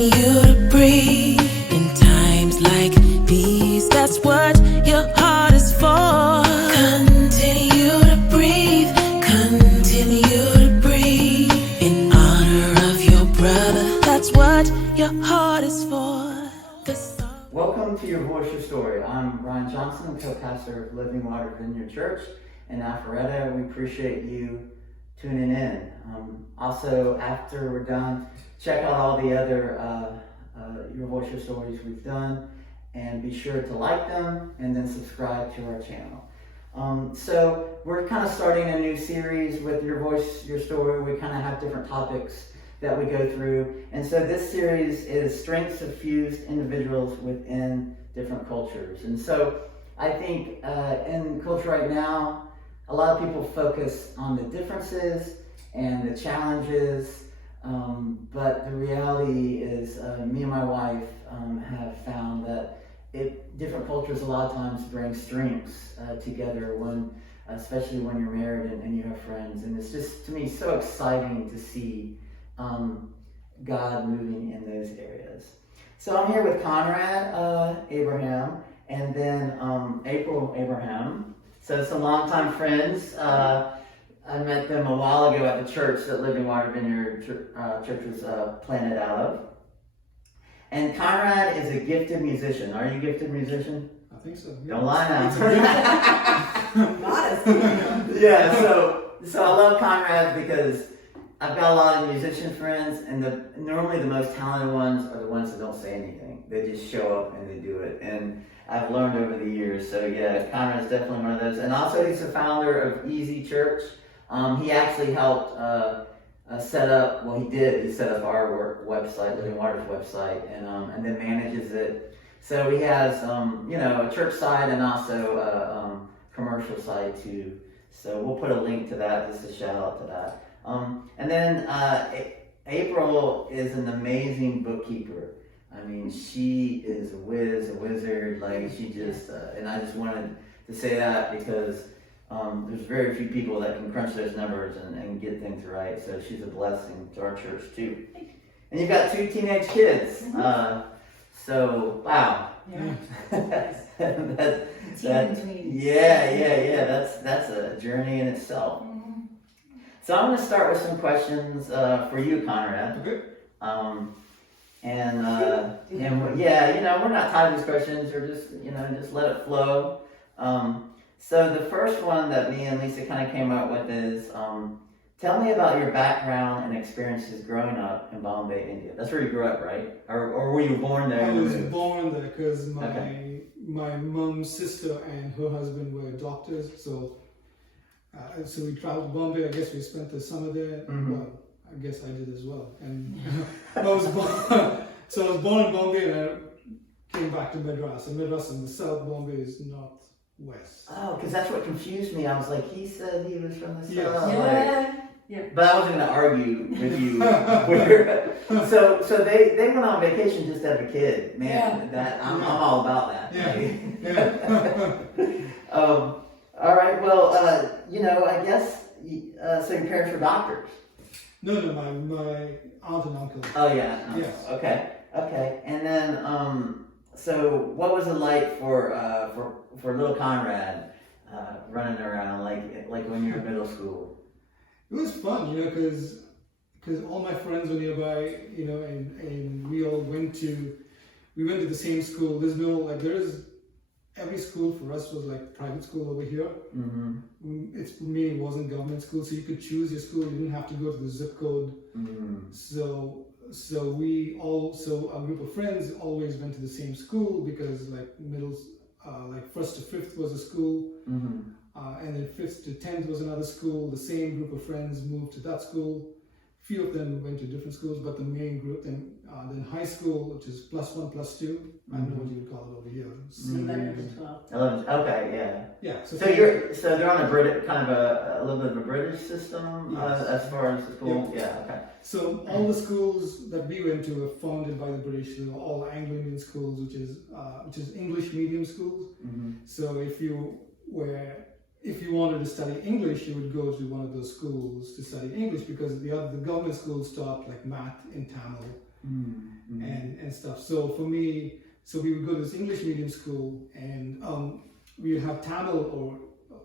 You to breathe in times like these. That's what your heart is for. Continue to breathe. Continue to breathe in honor of your brother. That's what your heart is for. Welcome to Your Voice, Your Story. I'm Ryan Johnson, co-pastor of Living Water Vineyard Church in Alpharetta. We appreciate you tuning in. Also, after we're done, check out all the other Your Voice, Your Stories we've done, and be sure to like them and then subscribe to our channel. So we're kind of starting a new series with Your Voice, Your Story. We kind of have different topics that we go through, and so this series is strengths of fused individuals within different cultures. And so I think in culture right now, a lot of people focus on the differences and the challenges, but the reality is me and my wife have found that different cultures a lot of times bring strengths together, especially when you're married and you have friends. And it's just, to me, so exciting to see God moving in those areas. So I'm here with Conrad Abraham and then April Abraham. So some longtime friends. I met them a while ago at the church that Living Water Vineyard Church was planted out of. And Conrad is a gifted musician. Are you a gifted musician? I think so. Yeah. Don't lie now. Modest. Yeah, so I love Conrad because I've got a lot of musician friends, and normally the most talented ones are the ones that don't say anything. They just show up and they do it. And I've learned over the years. So yeah, Conrad's definitely one of those. And also he's the founder of Easychurch. He actually helped set up our website, Living Water's website, and then manages it. So he has a church side and also a commercial side too. So we'll put a link to that, just a shout out to that. And then April is an amazing bookkeeper. I mean, she is a wizard. Like, she just, and I just wanted to say that because there's very few people that can crunch those numbers and get things right. So she's a blessing to our church too. And you've got 2 teenage kids. So, wow. Yeah. That's a journey in itself. So I'm going to start with some questions for you, Conrad. Okay. We're not tied to these questions, or just let it flow. So the first one that me and Lisa kind of came up with is, tell me about your background and experiences growing up in Bombay, India. That's where you grew up, right? Or were you born there? I was born there because my mom's sister and her husband were doctors, so we traveled to Bombay. I guess we spent the summer there. Mm-hmm. Well, I guess I did as well. And I was born in Bombay, and I came back to Madras. And Madras in the south, Bombay is not west. Oh, because that's what confused me. I was like, he said he was from the south. Yes. Yeah. But I wasn't going to argue with you. So they went on vacation just to have a kid. Man, I'm all about that. Yeah. All right. Well, I guess. So your parents were doctors. No, my aunt and uncle. Oh yeah. Yes. Okay. And then, so what was it like for little Conrad running around like when you were in middle school? It was fun, because all my friends were nearby, and we all went to the same school. Every school for us was like private school over here. Mm-hmm. It wasn't government school, so you could choose your school. You didn't have to go to the zip code. Mm-hmm. So a group of friends always went to the same school because first to fifth was a school. Mm-hmm. And then 5th to 10th was another school. The same group of friends moved to that school. Few of them went to different schools, but the main group, then high school, which is +1, +2. I don't know what you would call it over here. 11 to 12. 11. Okay, yeah. Yeah. So they're on a British kind of a little bit of a British system. Yes. As far as the school. Yeah. Okay. So all the schools that we went to were founded by the British. They were all Anglo-Indian schools, which is English medium schools. Mm-hmm. So if you wanted to study English, you would go to one of those schools to study English, because the government schools taught like math and Tamil. and stuff. So for me, so we would go to this English medium school, and we would have Tamil or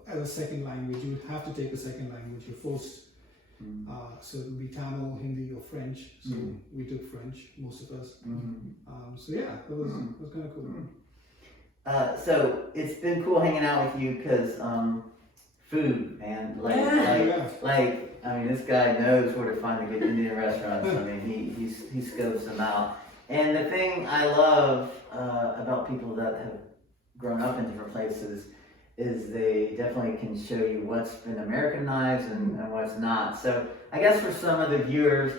as a second language. You would have to take a second language. You're forced. So it would be Tamil, Hindi, or French. So we took French, most of us. So yeah, that was kind of cool. So it's been cool hanging out with you because food, man. Like I mean, this guy knows where to find the good Indian restaurants. I mean, he scopes them out. And the thing I love about people that have grown up in different places is they definitely can show you what's been Americanized and what's not. So I guess for some of the viewers,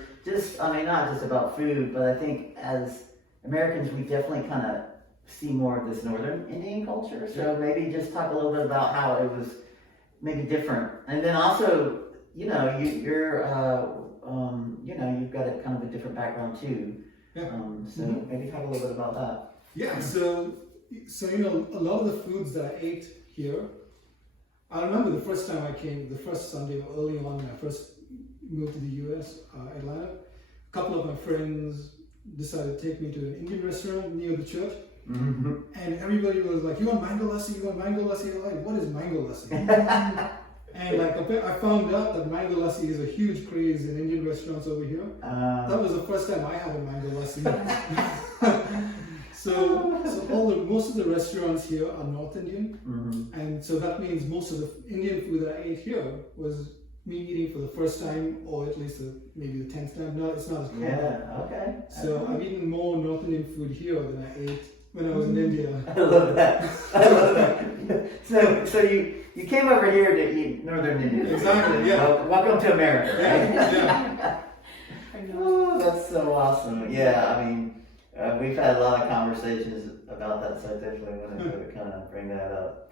not just about food, but I think as Americans, we definitely kind of see more of this Northern Indian culture. So maybe just talk a little bit about how it was maybe different. And then also, you've got a kind of a different background too. Yeah. So maybe talk a little bit about that. Yeah, so a lot of the foods that I ate here, I remember the first time I came, the first Sunday early on when I first moved to the US, Atlanta, a couple of my friends decided to take me to an Indian restaurant near the church. And everybody was like, you want mango lassi? You want mango lassi? I'm like, what is mango lassi? And I found out that mango lassi is a huge craze in Indian restaurants over here. That was the first time I had a mango lassi. So most of the restaurants here are North Indian, and so that means most of the Indian food that I ate here was me eating for the first time, or at least maybe the 10th time. No, it's not as common. Yeah, okay. So I've eaten more North Indian food here than I ate when I was in India. I love that. So you came over here to eat Northern Indian. Exactly, yeah. Welcome to America, right? Yeah. Oh, that's so awesome. Yeah, I mean, we've had a lot of conversations about that, so I definitely wanted to kind of bring that up.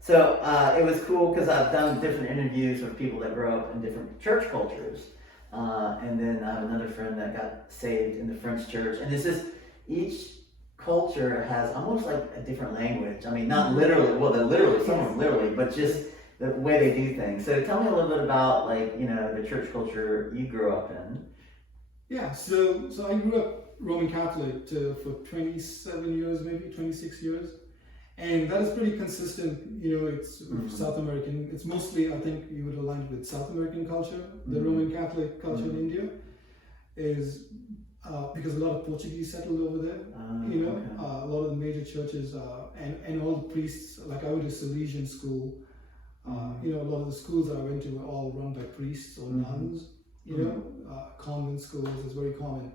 So it was cool because I've done different interviews with people that grow up in different church cultures. And then I have another friend that got saved in the French church. And it's just, each culture has almost like a different language. I mean, not literally, some of them literally, but just the way they do things. So tell me a little bit about the church culture you grew up in. Yeah, so I grew up Roman Catholic for 27 years, maybe 26 years. And that is pretty consistent, it's South American. It's mostly, I think you would align with South American culture. The Roman Catholic culture in India is because a lot of Portuguese settled over there, okay. A lot of the major churches and all the priests, like I went to Salesian school, a lot of the schools that I went to were all run by priests or nuns, convent schools is very common.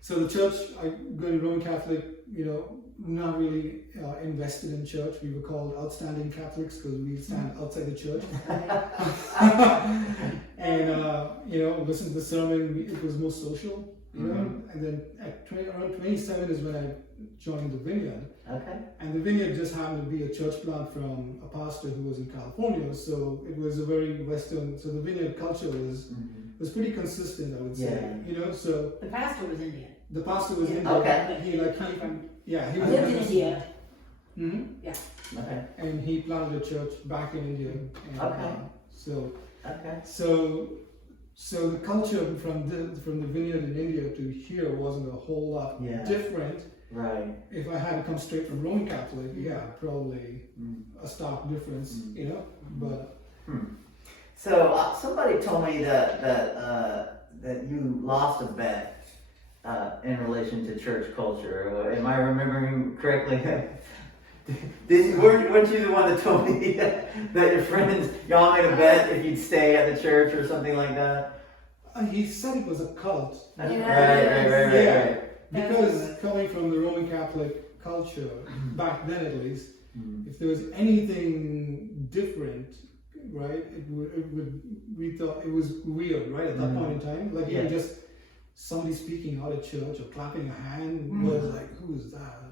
So the church, I go to Roman Catholic, not really invested in church. We were called outstanding Catholics because we stand outside the church. And, listen to the sermon, it was more social, And then around 27 is when I joined the Vineyard. Okay. And the Vineyard just happened to be a church plant from a pastor who was in California. So it was a very Western, so the Vineyard culture was pretty consistent, I would say. So the pastor was Indian. The pastor was Indian. Okay. He was lived in India. Yeah. Okay. And he planted a church back in India. And, okay. So the culture from the Vineyard in India to here wasn't a whole lot different. Right. If I had to come straight from Roman Catholic, probably a stark difference, But. So somebody told me that you lost a bet in relation to church culture. Am I remembering correctly? Weren't you the one that told me that your friends, y'all made a bet if you'd stay at the church or something like that? He said it was a cult. Right. Because coming from the Roman Catholic culture, back then at least, if there was anything different, right, we thought it was weird, right, at that point in time. Like even just somebody speaking out at church or clapping a hand was like, who is that?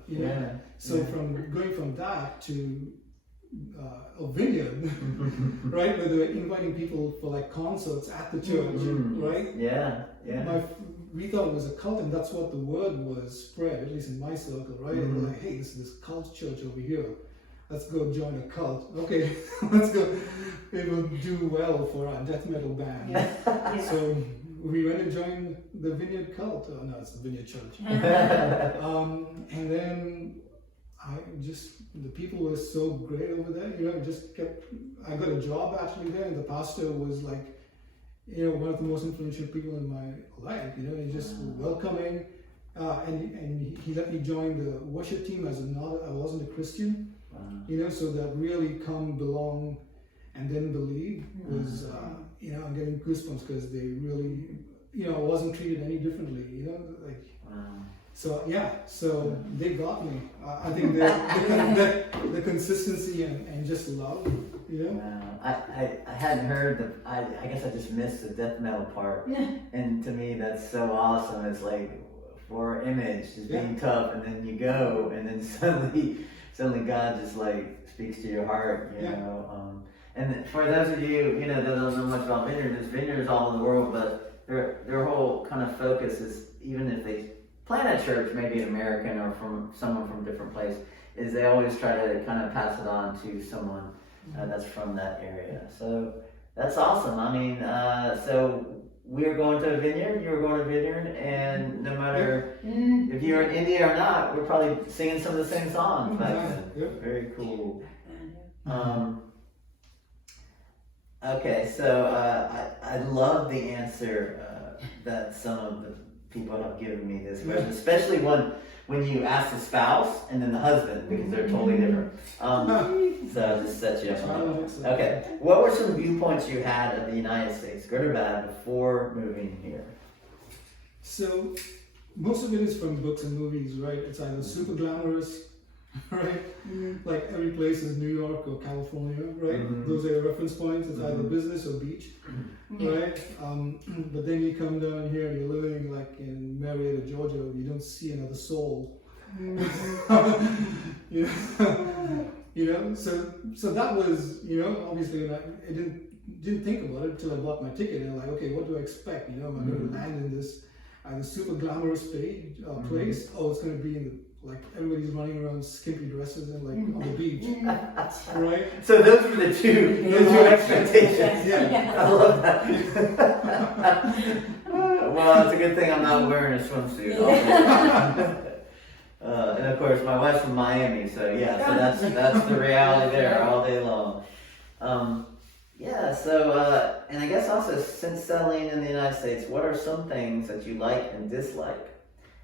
So from going from that to a vineyard, right, where they were inviting people for like concerts at the church, right? We thought it was a cult, and that's what the word was spread, at least in my circle, right? And we're like, hey, this is this cult church over here. Let's go join a cult. Okay, let's go. It will do well for our death metal band. So we went and joined the Vineyard Cult. Oh, no, it's the Vineyard Church. And then the people were so great over there. You know, I got a job actually there, and the pastor was like, you know, one of the most influential people in my life. You know, he just welcoming, and he let me join the worship team I wasn't a Christian. You know, so that really come, belong, and then believe was, you know, I'm getting goosebumps because they really, you know, I wasn't treated any differently. You know, like. So yeah, so they got me. I think the consistency and just love, you know. I hadn't heard I guess I just missed the death metal part, and to me that's so awesome. It's like for image, just being tough, and then you go, and then suddenly God just like speaks to your heart, you know. And for those of you, you know, that don't know much about Vineyard, there's vineyards all in the world, but their whole kind of focus is, even if they plant a church, maybe an American or from someone from a different place, is they always try to kind of pass it on to someone that's from that area. So that's awesome. I mean, so we're going to a vineyard, you're going to a vineyard, and no matter if you're in India or not, we're probably singing some of the same songs back then. Very cool. Okay, so I love the answer that some of the people have given me this question, especially when you ask the spouse and then the husband, because they're totally different. So I'll just set you up on that. Okay, what were some viewpoints you had of the United States, good or bad, before moving here? So most of it is from books and movies, right? It's either super glamorous, right? Like every place is New York or California, right? Those are your reference points. It's either business or beach, right? But then you come down here and you're living like in Marietta, Georgia, you don't see another soul. You know, so that was, you know, obviously I didn't think about it until I bought my ticket, and I'm like, okay, what do I expect? You know, am I going to land in this either super glamorous place, or it's going to be in like everybody's running around skimpy dresses and like on the beach, right? So those were the two expectations. Yeah. I love that. Well, it's a good thing I'm not wearing a swimsuit. And of course, my wife's from Miami, so yeah, so that's the reality there all day long. And I guess also, since settling in the United States, what are some things that you like and dislike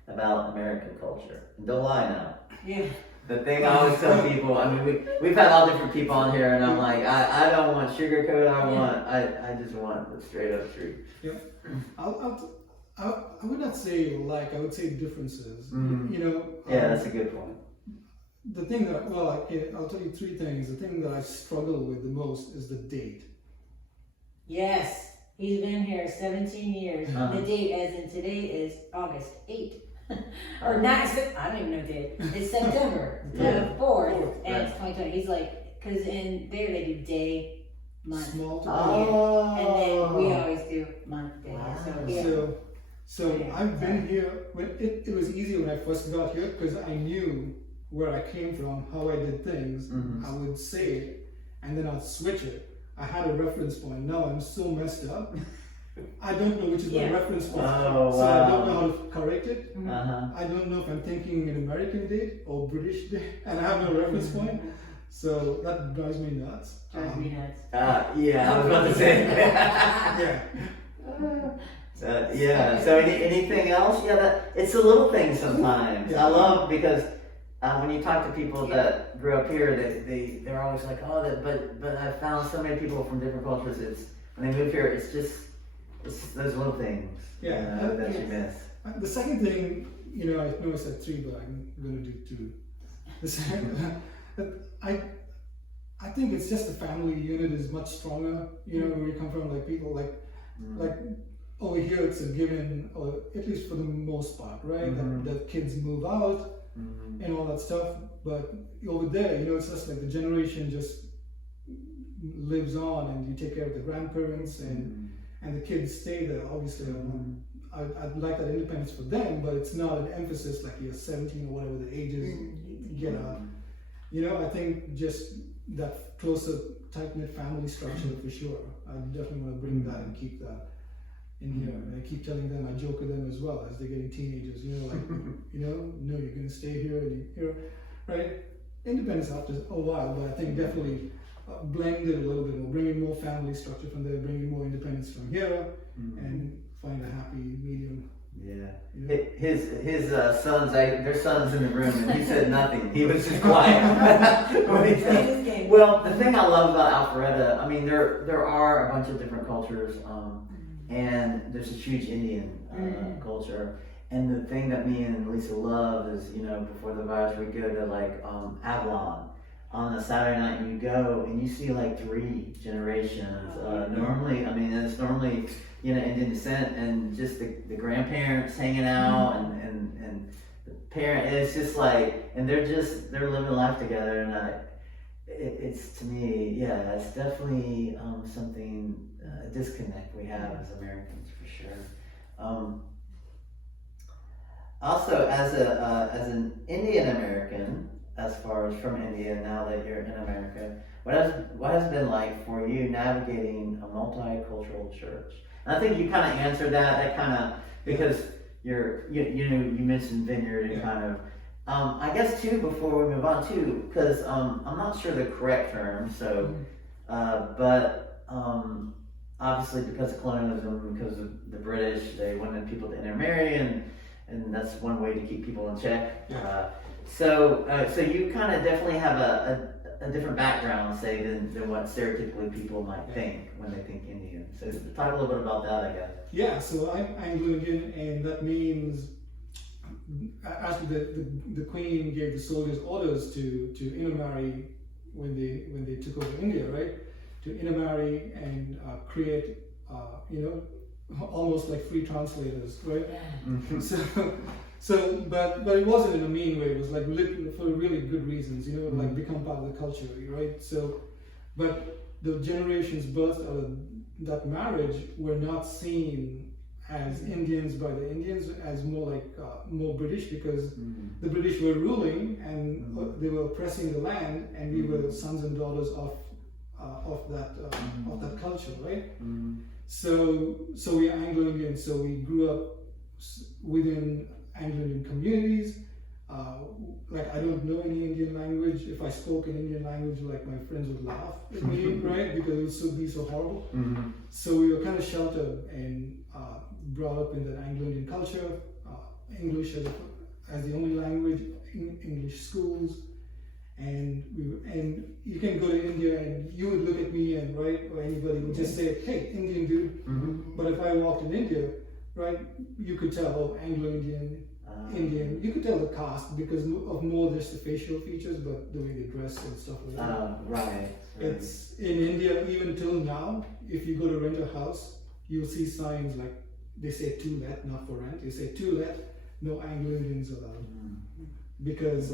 about American culture? And don't lie now. Yeah. The thing I always tell people, I mean, we've had all different people on here, and I'm like, I don't want sugarcoat. I just want the straight up truth. Yeah. I would not say like, I would say differences. You know. Yeah, that's a good point. The thing that, I'll tell you three things. The thing that I struggle with the most is the date. Yes, he's been here 17 years. The date, as in today, is August 8th. Or not, I don't even know the date. It's September 4th, and it's 2020. He's like, because in there they do day, month, Small to and then we always do month, day. Wow. So I've been here. It was easy when I first got here because I knew where I came from, how I did things. I would say it, and then I'd switch it. I had a reference point. Now I'm so messed up. I don't know which is my reference point. So I don't know how to correct it. I don't know if I'm thinking an American date or British date, and I have no reference point. So that drives me nuts. Yeah, I was about to say. So anything else? It's the little things sometimes. I love, because when you talk to people that grew up here, they're always like, but I found so many people from different cultures. It's when they move here, it's those little things that you miss. The second thing, you know, I know I said three, but I'm going to do two. The second, I think it's just the family unit is much stronger. You know, where you come from, like people like over here, it's a given, or at least for the most part, right? That kids move out and all that stuff. But over there, you know, it's just like the generation just lives on, and you take care of the grandparents, and the kids stay there. Obviously, I'd like that independence for them, but it's not an emphasis like you're 17 or whatever the age is. Get out. You know, I think just that closer, tight-knit family structure for sure. I definitely want to bring that and keep that. in here. And I keep telling them, I joke with them as well as they're getting teenagers, you know, like, you know, no, you're going to stay here, and you know, right? Independence after a while, but I think definitely blend it a little bit more, bring in more family structure from there, bring in more independence from here, and find a happy medium. Yeah. You know? His sons, there's sons in the room, and he said nothing. He was just quiet. When he said, well, the thing I love about Alpharetta, I mean, there are a bunch of different cultures, and there's a huge Indian culture. And the thing that me and Lisa love is, you know, before the virus, we go to like Avalon. On a Saturday night, you go and you see like 3 generations. Normally, I mean, it's normally, you know, Indian descent, and just the grandparents hanging out, and the parent. It's just like, and they're living life together, and it's to me, yeah, it's definitely something, a disconnect we have as Americans for sure. Also, as an Indian American, as far as from India, now that you're in America, what has it been like for you navigating a multicultural church? And I think you kind of answered that kind of, because you mentioned Vineyard and kind of, I guess too, before we move on too, because I'm not sure the correct term, so, but obviously because of colonialism, because of the British, they wanted people to intermarry, and that's one way to keep people in check. So you kind of definitely have a different background, say, than what stereotypically people might think when they think Indian. So talk a little bit about that, I guess. Yeah, so I'm Anglo-Indian, and that means actually the Queen gave the soldiers orders to intermarry when they took over India, right? To intermarry and create, you know, almost like free translators, right? So, but it wasn't in a mean way. It was like for really good reasons, you know, like become part of the culture, right? So, but the generations birthed out of that marriage were not seen as Indians by the Indians, as more like more British, because the British were ruling and they were oppressing the land, and we were the sons and daughters of that culture, right? So we are Anglo-Indian. So we grew up within Anglo-Indian communities. Like, I don't know any Indian language. If I spoke an Indian language, like, my friends would laugh at me, right? Because it would be so horrible. So we were kind of sheltered and brought up in the Anglo-Indian culture. English as the only language, English schools. And you can go to India and you would look at me and, right, or anybody would just say, hey, Indian dude. But if I walked in India, right, you could tell, oh, Anglo-Indian, Indian. You could tell the caste because of more just the facial features, but the way they dress and stuff like that. Right. It's in India, even till now, if you go to rent a house, you'll see signs like, they say to let, not for rent. You say to let, no Anglo-Indians allowed. Because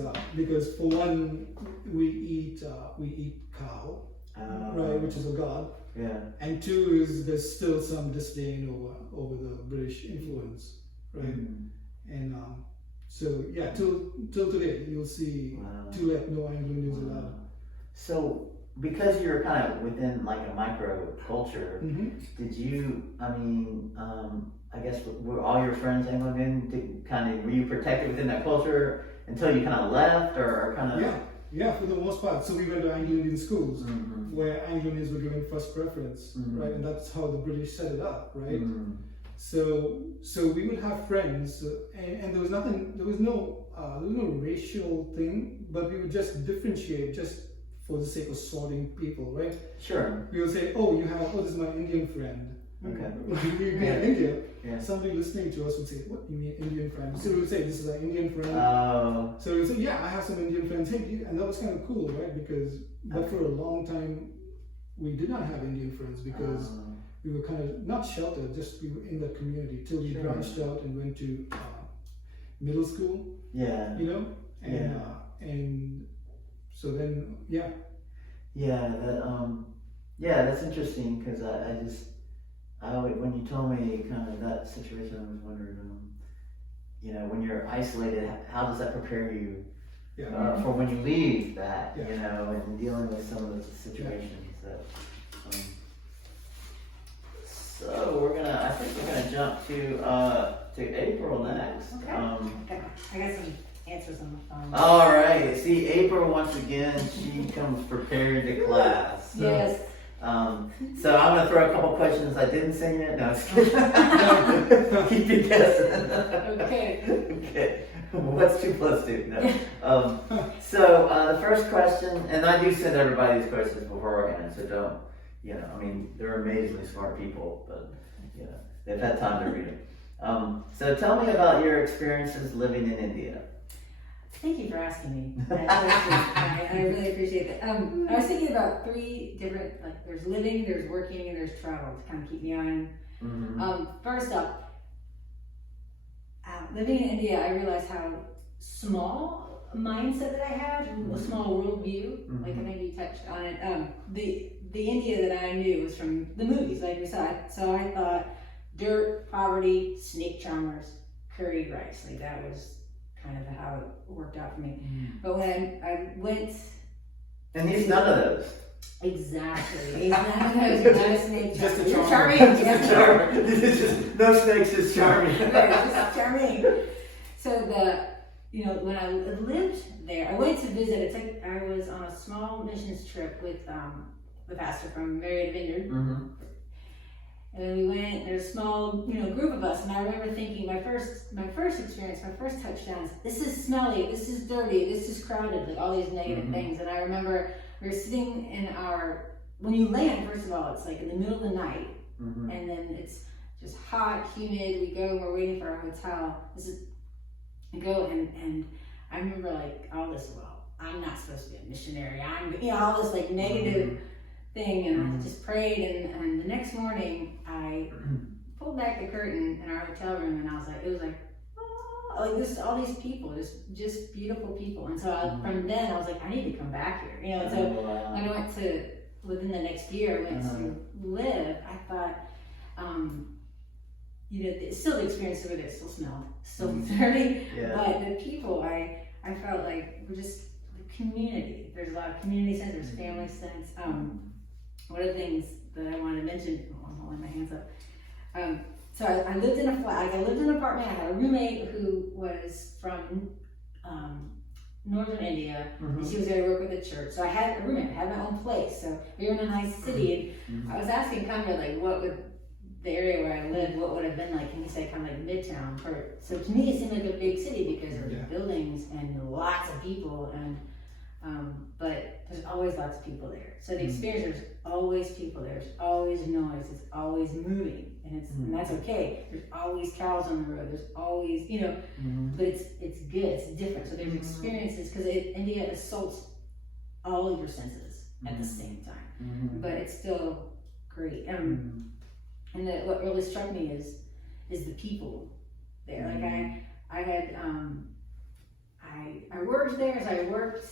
for one, we eat cow, right, which is a god. Yeah. And two is there's still some disdain over the British influence, right? And so yeah, till today you'll see to let no Anglo-Indians allowed. So because you're kind of within like a micro culture, did you? I mean, I guess were all your friends Anglo-Indian? Were you protected within that culture until you kind of left, or kind of? Yeah, for the most part. So we went to Anglo-Indian schools where Anglo-Indians were given first preference, right? And that's how the British set it up, right? So we would have friends, and there was no racial thing, but we would just differentiate just for the sake of sorting people, right? Sure. We would say, this is my Indian friend. Okay. We'd be in India. Yeah. Somebody listening to us would say, what, you mean Indian friend? So we would say, this is an Indian friend. So we would say, yeah, I have some Indian friends. Hey, and that was kind of cool, right? But for a long time, we did not have Indian friends because we were kind of, not sheltered, just we were in that community till we branched out and went to middle school. Yeah. You know? And so then, yeah. Yeah, that's interesting because when you told me kind of that situation, I was wondering, when you're isolated, how does that prepare you for when you leave that, and dealing with some of those situations that. So I think we're gonna jump to April next. Okay. I got some answers on the phone. All right. See, April once again, she comes prepared to class. So, Yes. So I'm gonna throw a couple questions I didn't say yet. No, just kidding. Keep you guessing. Okay. Okay. What's 2 + 2? No. So the first question, and I do send everybody these questions beforehand, so don't, I mean, they're amazingly smart people, but, they've had time to read them. So tell me about your experiences living in India. Thank you for asking me that question. I really appreciate that. I was thinking about 3 different, like, there's living, there's working, and there's travel to kind of keep me on. Mm-hmm. First up, living in India, I realized how small a mindset that I had, a small worldview, like I think you touched on it. The India that I knew was from the movies, like we saw. So I thought dirt, poverty, snake charmers, curried rice, like that was kind of how it worked out for me. But when I went, And he's none of those. exactly, he's not a snake Just a charmer. charmer. You're charming. Just a charmer. It's just, no snakes, just charming. Right, just charming. So when I lived there, I went to visit. It's like I was on a small missions trip with the pastor from Marietta Vineyard. Mm-hmm. And then we went, there's a small, group of us, and I remember thinking my first experience, my first touchdowns, this is smelly, this is dirty, this is crowded, like all these negative things. And I remember we were sitting in when you land, first of all, it's like in the middle of the night, and then it's just hot, humid, we go, we're waiting for our hotel. I go, and I remember like all this, I'm not supposed to be a missionary, all this like negative thing, and I just prayed, and the next morning I pulled back the curtain in our hotel room, and it was like, oh, like this, all these people, just beautiful people, and so from then I was like, I need to come back here, and so when I went to, within the next year, I went to live, I thought, still the experience over there still smelled, still dirty, but the people, I felt like were just the community. There's a lot of community sense, there's family sense. One of the things that I wanted to mention, I'm holding my hands up. So I lived in a flat, I lived in an apartment, I had a roommate who was from northern India, and she was there to work with the church. So I had a roommate, I had my own place, so we were in a nice city, and I was asking Conrad, like, what would the area where I lived, what would have been like, and he said kind of like Midtown. So to me it seemed like a big city because there's buildings and lots of people, and but there's always lots of people there. So the experience, there's always people there, there's always noise, it's always moving, and and that's okay. There's always cows on the road, there's always, but it's good, it's different. So there's experiences, because India assaults all of your senses at the same time, but it's still great. And what really struck me is the people there. Like I had I worked there, so I worked.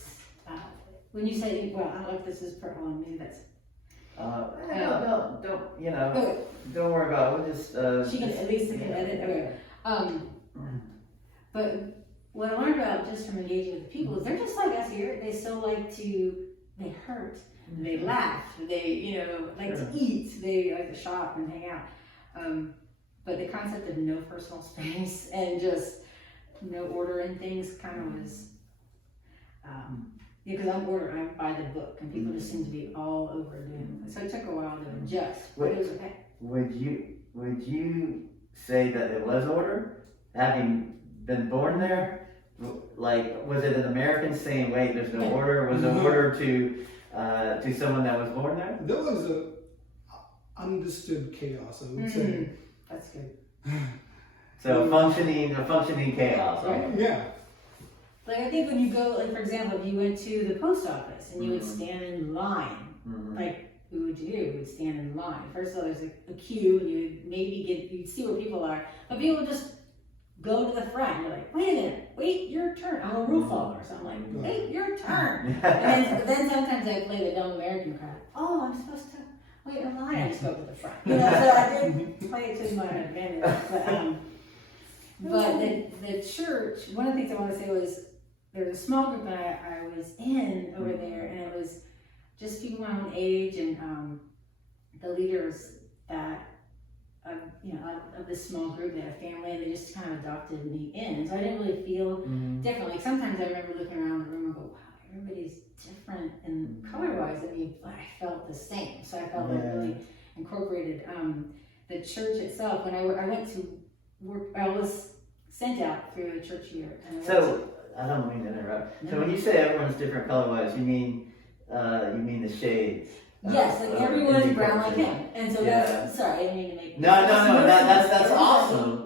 When you say, well, I don't know if this is per maybe that's. Don't worry about it. We'll just. She can at least edit. Okay. But what I learned about just from engaging with the people is they're just like us here. They still like they hurt, they laugh, they like to eat, they like to shop and hang out. But the concept of no personal space and just no order in things kind of was. Because I'm by the book, and people just seem to be all over doing it. So it took a while to adjust, but it was okay. Would you say that it was order, having been born there? Like, was it an American saying, "Wait, there's no order"? Was it order to someone that was born there? There was a understood chaos, I would say. That's good. So functioning chaos. Right. Yeah. Like I think when you go, like for example, if you went to the post office and you would stand in line, like what would you do? You would stand in line. First of all, there's a queue, and you'd see where people are, but people would just go to the front. You're like, wait a minute, wait your turn. I'm a rule follower, so I'm like, wait your turn. And then sometimes I play the dumb American crowd. Oh, I'm supposed to wait in line. I just go to the front. So I didn't play it to my advantage. But the church, one of the things I want to say was, there was a small group that I was in over there, and it was just people my own age, and the leaders that of this small group, they had a family, and they just kind of adopted me in. And so I didn't really feel different. Like sometimes I remember looking around the room and go, wow, everybody's different and color-wise. I mean, but I felt the same. So I felt like really incorporated. The church itself, when I went to work, I was sent out through the church year. And So, I don't mean to interrupt. So when you say everyone's different color-wise, you mean the shades? Yes, like everyone's brown like him. And so that's, sorry, I didn't mean to make No, that's awesome.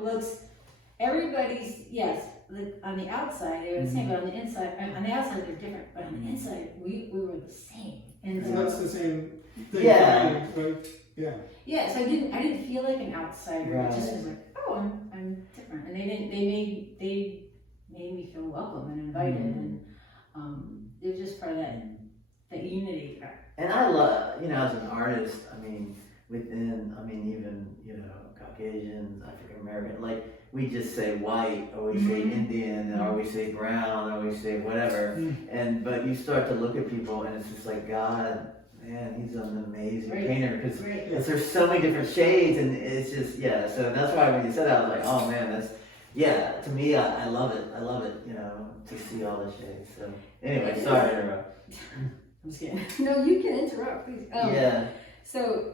Everybody's, yes, like on the outside they were the same, but on the inside, on the outside they're different, but on the inside we were the same. And So that's the same thing. Yeah. Right? Yeah. Yeah, so I didn't feel like an outsider. Right. It just was like, oh, I'm different. And they made me feel welcome and invited, and it was just part of that unity. And I love, as an artist, even, Caucasians, African American, like, we just say white, or we say Indian, or we say brown, or we say whatever. But you start to look at people, and it's just like, God, man, he's an amazing painter, because there's so many different shades, and it's just, so that's why when you said that, I was like, oh man, that's, to me, I love it, to see all the shades. So, anyway, sorry to interrupt. I'm just kidding. No, you can interrupt, please. So,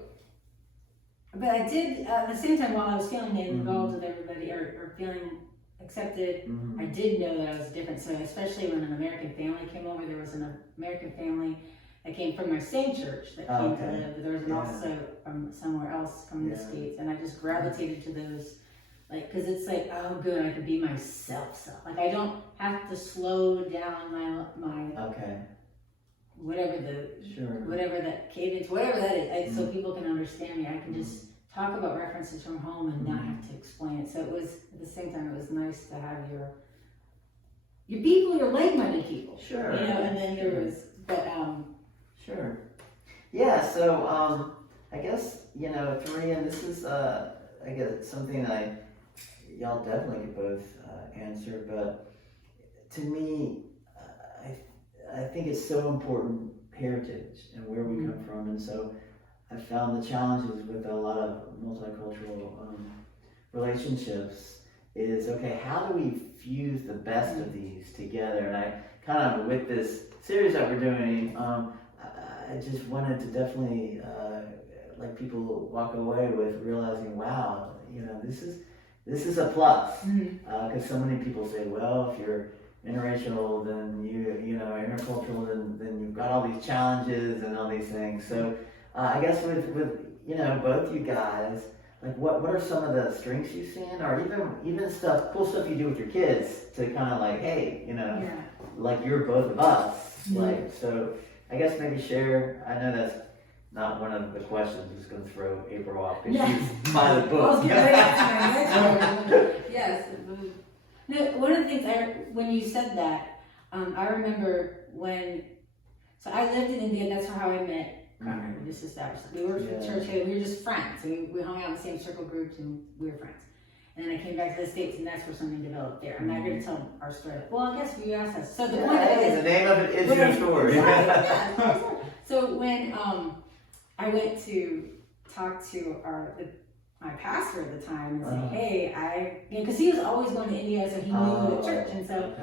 but I did, at the same time, while I was feeling involved with everybody, or feeling accepted, I did know that I was different. So, especially when an American family came over, there was an American family that came from my same church that came to live, but there was also from somewhere else from the States, and I just gravitated to those, like, because it's like, oh good, I could be myself. Like, I don't have to slow down my whatever that cadence, whatever that is, so people can understand me. I can just talk about references from home and not have to explain it. So it was, at the same time, it was nice to have your people, your like-minded people. Sure. And then there was, but Sure. Yeah, so I guess, Three, and this is, I guess, something y'all definitely could both answer, but to me, I think it's so important, heritage and where we come from, and so I found the challenges with a lot of multicultural relationships is, okay, how do we fuse the best of these together? And I kind of, with this series that we're doing, I just wanted to definitely like people walk away with realizing, wow, this is a plus, because so many people say, well, if you're interracial, then intercultural, then you've got all these challenges and all these things. So I guess with both you guys, like what are some of the strengths you've seen, or even cool stuff you do with your kids to kind of like, hey, like you're both of us, like, so I guess maybe share. I know that's not one of the questions. I'm just going to throw April off because she's by the book. Yes. No, one of the things when you said that, I remember so I lived in India. That's how I met Conrad. We just established. We worked for church. We were just friends. We hung out in the same circle groups, and we were friends. And then I came back to the States, and that's where something developed there. I'm not going to tell our story. Well, I guess you asked us. So the point is, the name of it is your story. So when I went to talk to my pastor at the time and say, hey, because he was always going to India, so he knew the church, and so,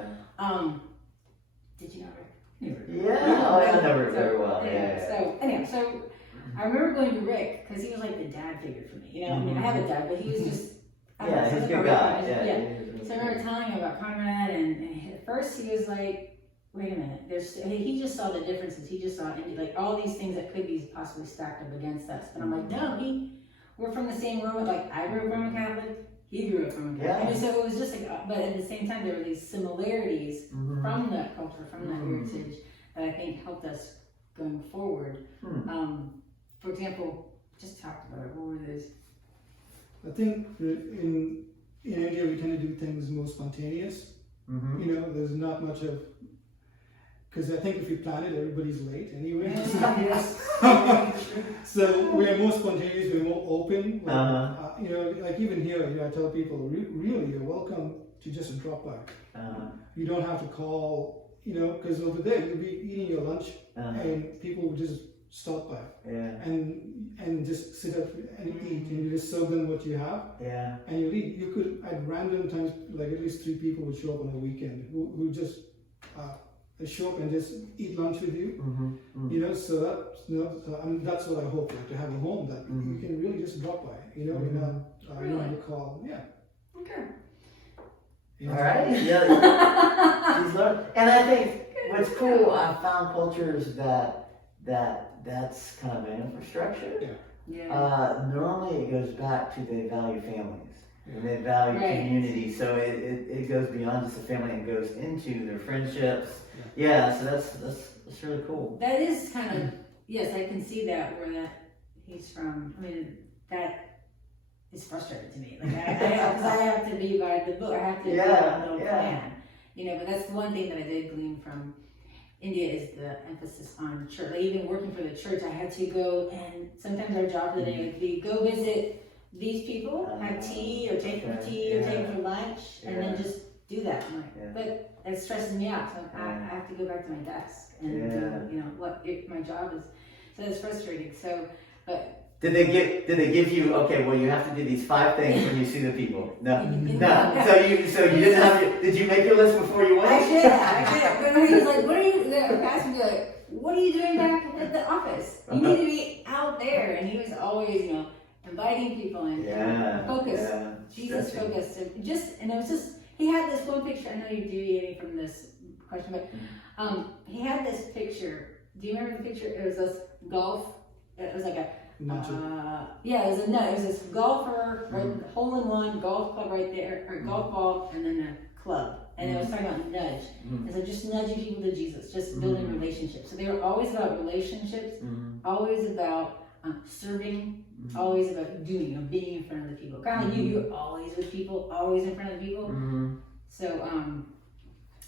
did you know Rick? I know Rick very well. So anyway, so I remember going to Rick because he was like the dad figure for me. I mean, I have a dad, but he was just he's your guy. So I remember telling him about Conrad, and at first he was like, wait a minute, he just saw the differences. He just saw like all these things that could be possibly stacked up against us. But I'm like, no, we're from the same Roman. Like I grew up Roman Catholic, he grew up Roman Catholic. I mean, so it was just like, but at the same time, there were these similarities from that culture, from that heritage, that I think helped us going forward. For example, just talked about it. What were those? I think in India we tend to do things more spontaneous. There's not much of, because I think if you plan it, everybody's late anyway. So we are more spontaneous, we're more open. Like even here, I tell people, really, you're welcome to just drop by. You don't have to call, because over there you'll be eating your lunch and people will just stop by Yeah. and just sit up and eat, and you just serve them what you have, Yeah. and you eat. You could at random times, like at least 3 people would show up on a weekend who just show up and just eat lunch with you. Mm-hmm. You know, so that, you know, so, that's what I hope, like, to have a home that you can really just drop by. You know, you're not you don't have to call. Yeah. Okay. You All know? right. Yeah. She's learned. And I think what's cool, I found cultures that's kind of an infrastructure. Yeah. Normally it goes back to they value families. And they value Right. community, so it goes beyond just a family and goes into their friendships. Yeah, so that's really cool. That is kind of, yes, I can see that where that he's from. I mean, that is frustrating to me. Like, because I have to be by the book. I have to be a little plan. You know, but that's one thing that I did glean from India is the emphasis on church. Like, even working for the church, I had to go, and sometimes our job for the day would be go visit these people, have tea or take them for tea or take them for lunch, and then just do that. I'm like, but that stresses me out. So I have to go back to my desk and do, you know, what my job is. So it's frustrating. So, but Did they give you, okay, well, you have to do these 5 things when you see the people? No. No. So you didn't have did you make your list before you went? I should have. But he was like, what are you, the pastor would be like, what are you doing back at the office? You need to be out there. And he was always, you know, inviting people and focused, Jesus focused. And it was just, he had this one picture. I know you're deviating from this question, but he had this picture. Do you remember the picture? It was this golf. It was like a it was this golfer, right, hole-in-one golf club right there, or golf ball, and then a club. And it was talking about nudge. It's like just nudging people to Jesus, just building relationships. So they were always about relationships, always about serving, always about doing, you know, being in front of the people. Kind of like you're always with people, always in front of people. So,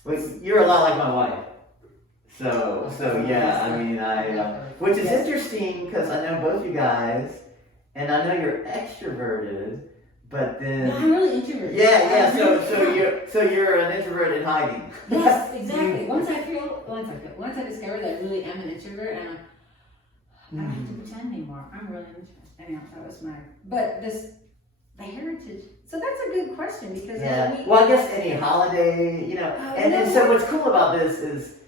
well, you're a lot like my wife. So yeah, I mean, which is interesting because I know both you guys, and I know you're extroverted, but then no, I'm really introverted. Yeah. So you're an introvert in hiding. Yes, exactly. Once I discovered that I really am an introvert, and I don't have to pretend anymore. I'm really an introvert. Anyhow, that was the heritage. So that's a good question because well, I guess any holiday, you know, and so what's cool about this is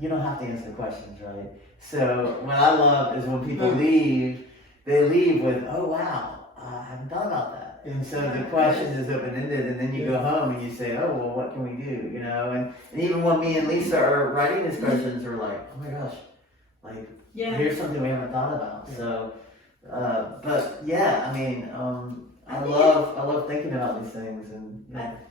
you don't have to answer the questions, right? So what I love is when people leave, they leave with, oh wow, I haven't thought about that. And so the question is open-ended, and then you go home and you say, oh well, what can we do? You know, and even when me and Lisa are writing these questions, we're like, oh my gosh, like here's something we haven't thought about. So, but yeah, I mean, I love thinking about these things, and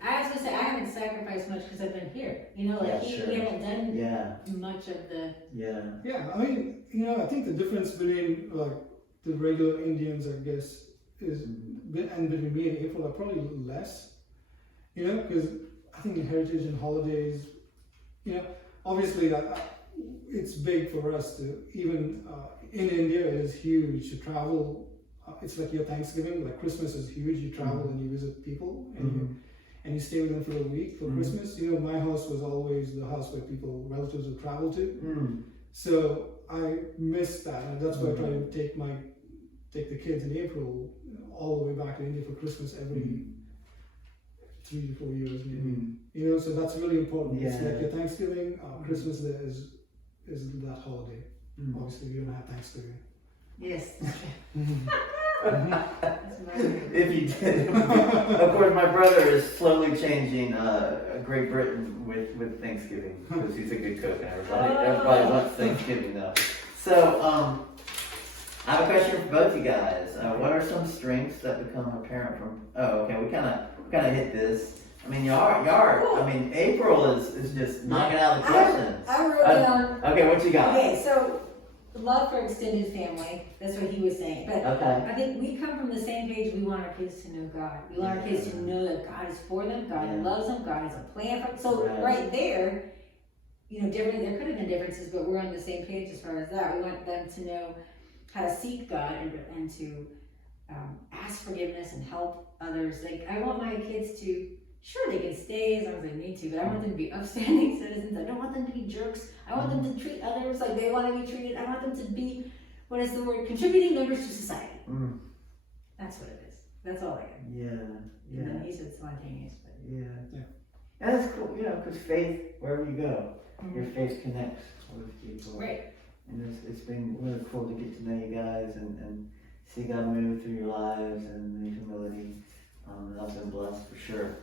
I was gonna say I haven't sacrificed much because I've been here. You know, like we haven't done much of the. Yeah, I mean, you know, I think the difference between like the regular Indians, I guess, is and between me and April are probably less. You know, because I think in heritage and holidays, you know, obviously it's big for us to even in India it is huge to travel. It's like your Thanksgiving, like Christmas is huge. You travel and you visit people, and you stay with them for a week for Christmas. You know, my house was always the house where relatives would travel to. So I missed that, and that's why I try to take the kids in April all the way back to India for Christmas every 3 to 4 years, maybe. You know, so that's really important. It's like your Thanksgiving, Christmas is that holiday. Obviously, we don't have Thanksgiving. Yes. If you did, of course, my brother is slowly changing Great Britain with Thanksgiving because he's a good cook, and everybody wants Thanksgiving now. So, I have a question for both you guys. What are some strengths that become apparent from? Oh, okay, we kind of hit this. I mean, I mean, April is just knocking out the questions. I wrote down. Okay, what you got? Okay, so. Love for extended family. That's what he was saying. But I think we come from the same page. We want our kids to know God. We want our kids to know that God is for them. God loves them. God has a plan for them. So right there, you know, there could have been differences, but we're on the same page as far as that. We want them to know how to seek God and to ask forgiveness and help others. Like I want my kids to Sure, they can stay as long as they need to, but I want them to be upstanding citizens. I don't want them to be jerks. I want them to treat others like they want to be treated. I want them to be, what is the word, contributing members to society. That's what it is. That's all I got. Yeah. And then he said spontaneous, but Yeah. And that's cool, because faith, wherever you go, your faith connects with people. right. And it's been really cool to get to know you guys and see God move through your lives and the humility. I've been blessed for sure.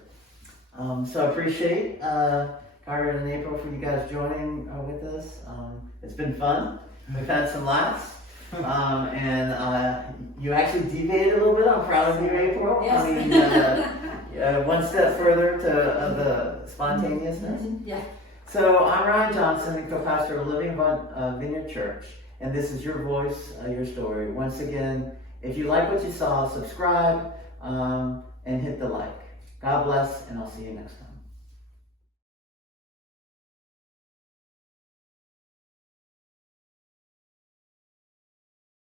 So I appreciate Conrad and April for you guys joining with us. It's been fun. We've had some laughs. And you actually deviated a little bit. I'm proud of you, April. Yes. I mean, one step further to the spontaneousness. Yeah. So I'm Ryan Johnson, co-pastor of Living Vineyard Church, and this is your voice, your story. Once again, if you like what you saw, subscribe and hit the like. God bless, and I'll see you next time.